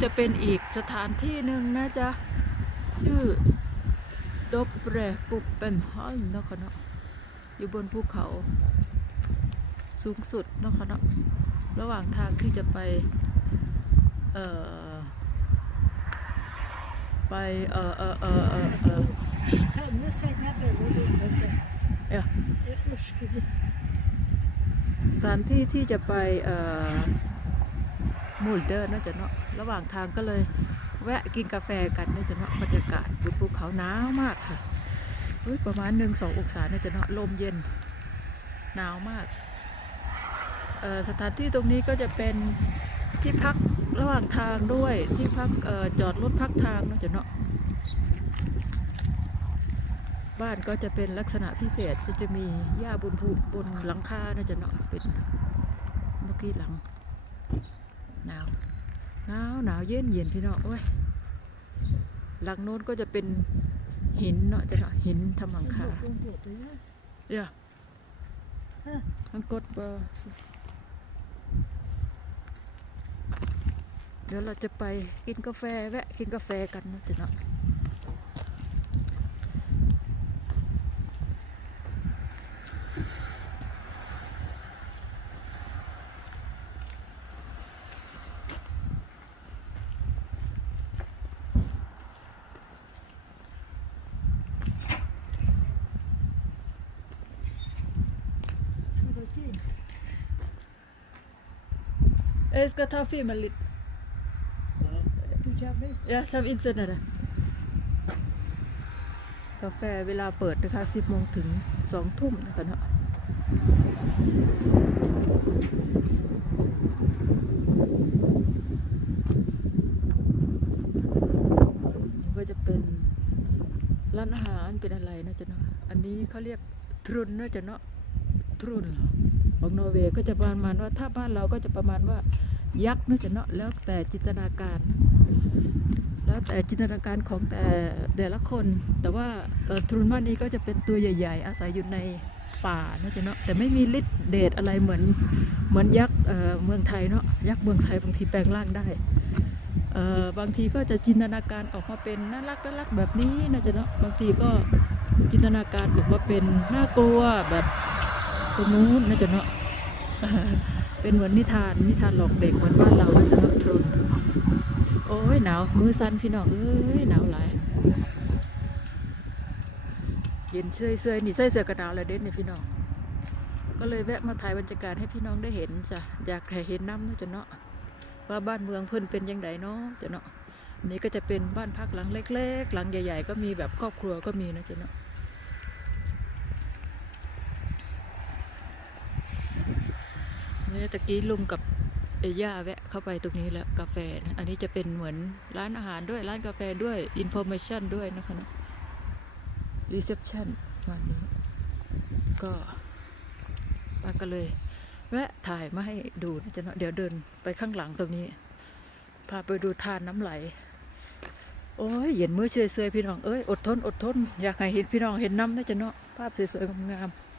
จะเป็นอีกสถานที่หนึ่งนะจ๊ะ ชื่อดบเรกุปเป็นฮอลเนาะคะเนาะอยู่บนภูเขา สูงสุดเนาะคะเนาะระหว่างทางที่จะไป เอ่อ ไป เอ่อเอ่อเอ่อเอ่อเอ่อสถานที่ที่จะไปเอ่อมูลเดอร์น่าจะเนาะ ระหว่างทางก็เลยแวะกินกาแฟกันน่าจาะบรรยากาศบนภูเขาหนาวมากค่ะประมาณหนึ่งสององศาเน่าจะเนาลมเย็นหนาวมากสถานที่ตรงนี้ก็จะเป็นที่พักระหว่างทางด้วยที่พักออจอดรถพักทางน่าจะเนาะบ้านก็จะเป็นลักษณะพิเศษก็จะมีหญ้าบนภูบนหลังคาน่าจะเนาะเป็นเมื่อกี้หลังหนาว หนาวเย็นเย็นพี่เนาะโอ้ยหลังโน้นก็จะเป็นหินเนาะจะเนาะหินทำหลังคาเดี๋ยวฮะมันกดเบอร์เดี๋ยวเราจะไปกินกาแฟแวะกินกาแฟกันนะจ๊ะเนาะ Söyleyeyim. เอสก็ทาฟีมาลิด Mükemmel. ยาชามอิ นเซนอะไรกาแฟเวลาเปิดนะคะ 10โมงถึง 2 ทุ่มนะคะเนาะนี่ก็จะเป็นร้านอาหารเป็นอะไรนะจ๊ะเนาะ อันนี้เขาเรียกทรุนนะจ๊ะเนาะทรุนเหรอ ของนอร์เวย์ก็จะประมาณว่าถ้าบ้านเราก็จะประมาณว่ายักษ์นะจ๊ะเนาะแล้วแต่จินตนาการ แล้วแต่จินตนาการของแต่แต่ละคน แต่ว่าทรุนบ้านนี้ก็จะเป็นตัวใหญ่ ๆ อาศัยอยู่ในป่านะจ๊ะเนาะแต่ไม่มีฤทธิ์เดชอะไรเหมือนเหมือนยักษ์เอ่อเมืองไทยเนาะยักษ์เมืองไทยบางทีแปลงร่างได้เอ่อบางทีก็จะจินตนาการออกมาเป็นน่ารักน่ารักแบบนี้นะจ๊ะเนาะบางทีก็จินตนาการออกมาเป็นน่ากลัวแบบ ตัวนู้นนะจ๊ะเนาะเป็นเหมือนนิทานนิทานหลอกเด็กเหมือนบ้านเรานะจ๊ะเนาะทรุนโอ้ยหนาวมือสั่นพี่น้องเอ้ยหนาวหลายเย็นเสื้อเสื้อนี่ใส่เสื้อกันหนาวเลยเด็ดเนี่ยพี่น้อง ก็เลยแวะมาถ่ายบรรยากาศให้พี่น้องได้เห็นจ้ะอยากให้เห็นน้ำเนาะจ้ะเนาะว่าบ้านเมืองเพิ่นเป็นยังไงเนาะจ้ะเนาะนนี้ก็จะเป็นบ้านพักหลังเล็ก ๆ หลังใหญ่ ๆ ก็มีแบบครอบครัวก็มีนะจ้ะเนาะ นี่ตะกี้ลุงกับเอย่าแวะเข้าไปตรงนี้แล้วกาแฟนะอันนี้จะเป็นเหมือนร้านอาหารด้วยร้านกาแฟด้วยอินโฟ a t ชันด้วยนะคะนะรีเซพชันวันนี้ ก็ป้าก็เลย แวะถ่ายมาให้ดูนะจ๊ะเนาะเดี๋ยวเดินไปข้างหลังตรงนี้ พาไปดูทานน้ำไหล โอ้ยเย็นมือเฉยๆพี่น้องเอ้ยอดทนอดทน อยากให้เห็นพี่น้องเห็นน้ำนะจ๊ะเนาะภาพสวยๆงามๆ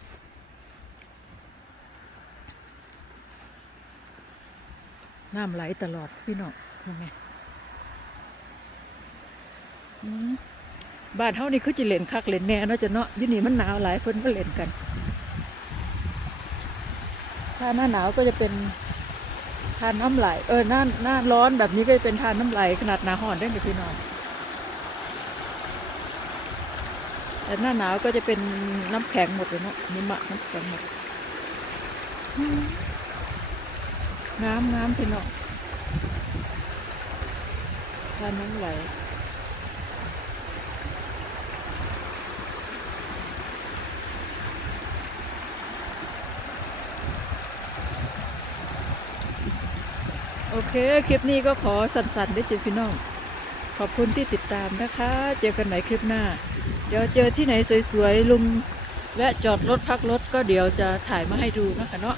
น้ำไหลตลอดพี่น้องยังไงบ้านเฮานี่คือจิเล่นคักเล่นแน่เนาะจะเนาะอยี่นี่มันหนาวหลายเพิ่นมาเล่นกัน ถ้าหน้าหนาวก็จะเป็นทานน้ำไหล เออหน้าหน้าร้อนแบบนี้ก็จะเป็นทานน้ำไหลขนาดหนาห่อนได้เลยพี่น้องแต่หน้าหนาวก็จะเป็นน้ำแข็งหมดเลยเนาะนิมะน้ำแข็งหมด อืมน้ำน้ำพี่น้องทานน้ำไหลโอเค คลิปนี้ก็ขอสั่นๆได้จอพี่น้อง ขอบคุณที่ติดตามนะคะ เจอกันใหม่คลิปหน้า เดี๋ยวเจอที่ไหนสวยๆ ลุงแวะจอดรถพักรถก็เดี๋ยวจะถ่ายมาให้ดูนะคะเนาะ